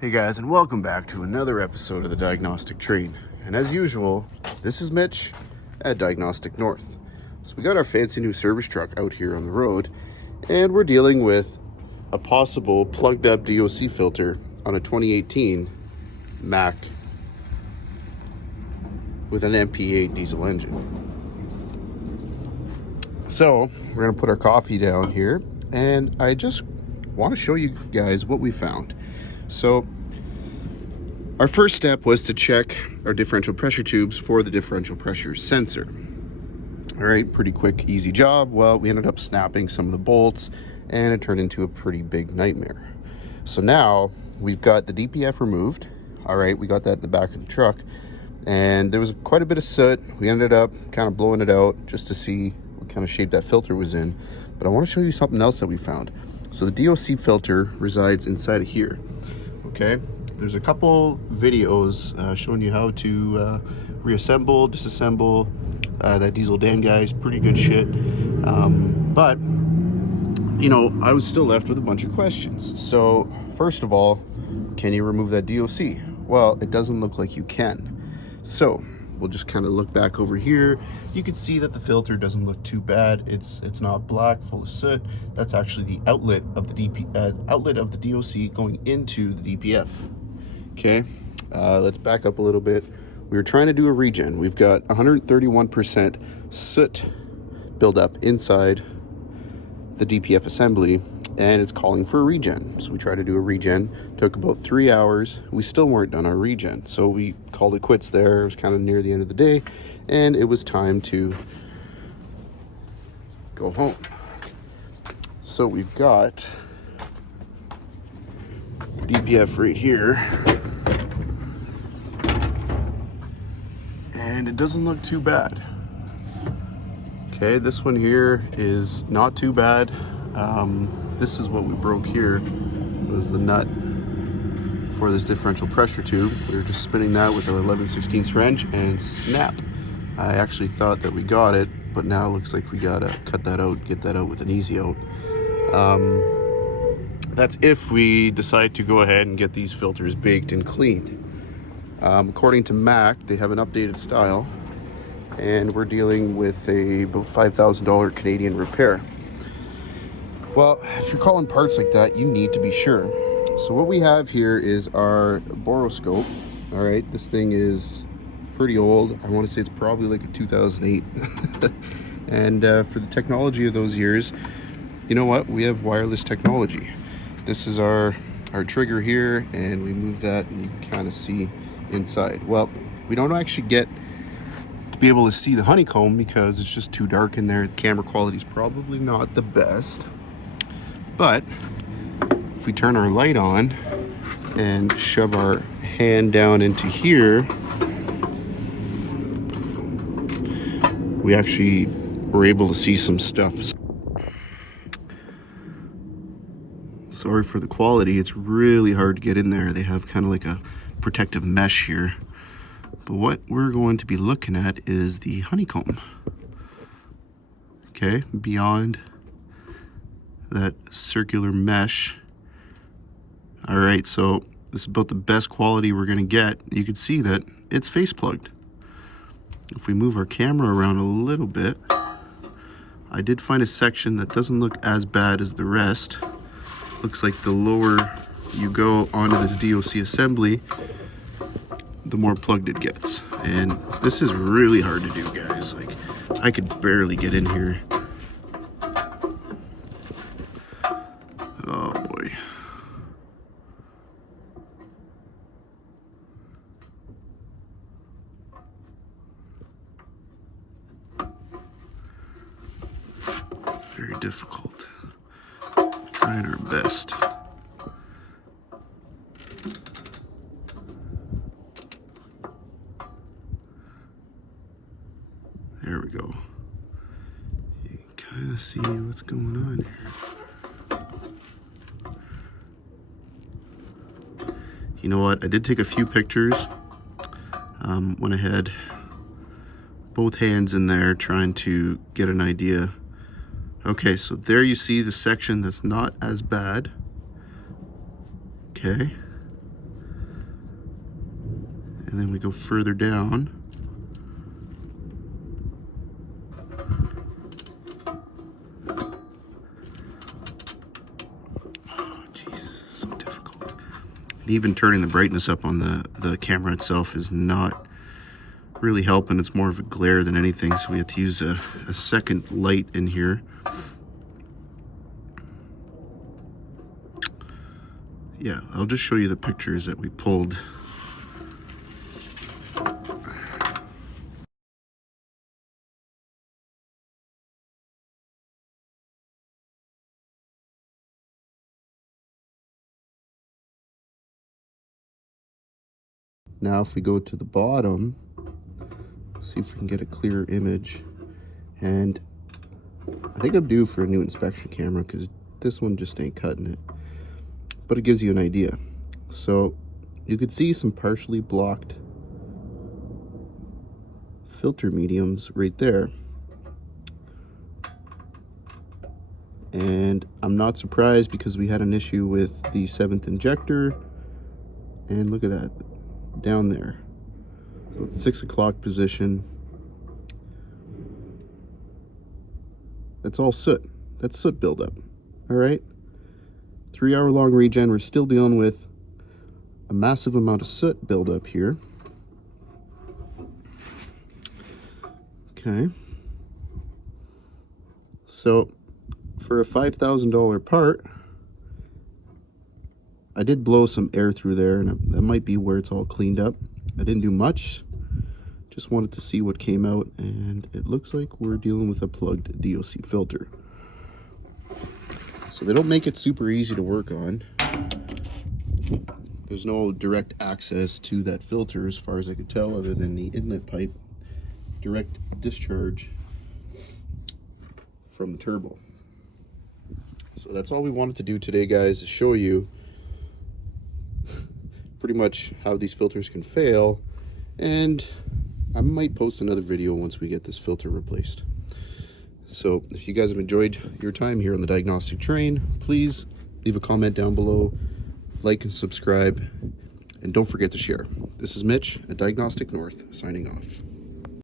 Hey guys, and welcome back to another episode of the Diagnostic Train. And as usual, this is Mitch at Diagnostic North. So we got our fancy new service truck out here on the road, and we're dealing with a possible plugged up DOC filter on a 2018 Mack with an mp8 diesel engine. So we're gonna put our coffee down here, and I just want to show you guys what we found. So our first step was to check our differential pressure tubes for the differential pressure sensor. All right, pretty quick, easy job. Well, we ended up snapping some of the bolts and it turned into a pretty big nightmare. So now we've got the DPF removed. All right, we got that in the back of the truck, and there was quite a bit of soot. We ended up kind of blowing it out just to see what kind of shape that filter was in. But I want to show you something else that we found. So the DOC filter resides inside of here, okay? There's a couple videos showing you how to reassemble, disassemble that Diesel Dan guy's pretty good shit. But, you know, I was still left with a bunch of questions. So, first of all, can you remove that DOC? Well, it doesn't look like you can. So, we'll just kind of look back over here. You can see that the filter doesn't look too bad. It's not black, full of soot. That's actually the outlet of the DOC going into the DPF. Okay, let's back up a little bit. We were trying to do a regen. We've got 131% soot buildup inside the DPF assembly, and it's calling for a regen. So we tried to do a regen. Took about 3 hours. We still weren't done our regen, so we called it quits there. It was kind of near the end of the day, and it was time to go home. So we've got DPF right here, and it doesn't look too bad. Okay, this one here is not too bad. This is what we broke here, was the nut for this differential pressure tube. We were just spinning that with our 11/16 wrench, and snap. I actually thought that we got it, but now it looks like we gotta cut that out, get that out with an easy out. That's if we decide to go ahead and get these filters baked and cleaned. According to Mack, they have an updated style, and we're dealing with about $5,000 Canadian repair. Well, if you're calling parts like that, you need to be sure. So what we have here is our Borescope. All right, this thing is pretty old. I want to say it's probably like a 2008. And for the technology of those years, you know what? We have wireless technology. This is our trigger here, and we move that and you can kind of see inside. Well, we don't actually get to be able to see the honeycomb because it's just too dark in there. The camera quality is probably not the best. But if we turn our light on and shove our hand down into here, we actually were able to see some stuff. Sorry for the quality, it's really hard to get in there. They have kind of like a protective mesh here. But what we're going to be looking at is the honeycomb. Okay, beyond that circular mesh. All right, so this is about the best quality we're gonna get. You can see that it's face plugged. If we move our camera around a little bit, I did find a section that doesn't look as bad as the rest. Looks like the lower you go onto this DOC assembly, the more plugged it gets. And this is really hard to do, guys. Like, I could barely get in here. Oh boy. Very difficult. Trying our best. There we go. You can kind of see what's going on here. You know what? I did take a few pictures. Went ahead, both hands in there, trying to get an idea. Okay, so there you see the section that's not as bad. Okay. And then we go further down. Oh, Jesus, this is so difficult. Even turning the brightness up on the camera itself is not really helping. It's more of a glare than anything, so we have to use a second light in here. Yeah, I'll just show you the pictures that we pulled. Now if we go to the bottom, see if we can get a clearer image. And I think I'm due for a new inspection camera because this one just ain't cutting it. But it gives you an idea. So you could see some partially blocked filter mediums right there. And I'm not surprised because we had an issue with the 7th injector. And look at that, down there. About 6 o'clock position. That's all soot. That's soot buildup. All right. 3-hour long regen. We're still dealing with a massive amount of soot buildup here. Okay. So for a $5,000 part, I did blow some air through there, and that might be where it's all cleaned up. I didn't do much. Just wanted to see what came out, and it looks like we're dealing with a plugged DOC filter. So they don't make it super easy to work on. There's no direct access to that filter as far as I could tell, other than the inlet pipe, direct discharge from the turbo. So that's all we wanted to do today, guys, is show you pretty much how these filters can fail, and I might post another video once we get this filter replaced. So if you guys have enjoyed your time here on the diagnostic train, please leave a comment down below, like and subscribe, and don't forget to share. This is Mitch at Diagnostic North, signing off.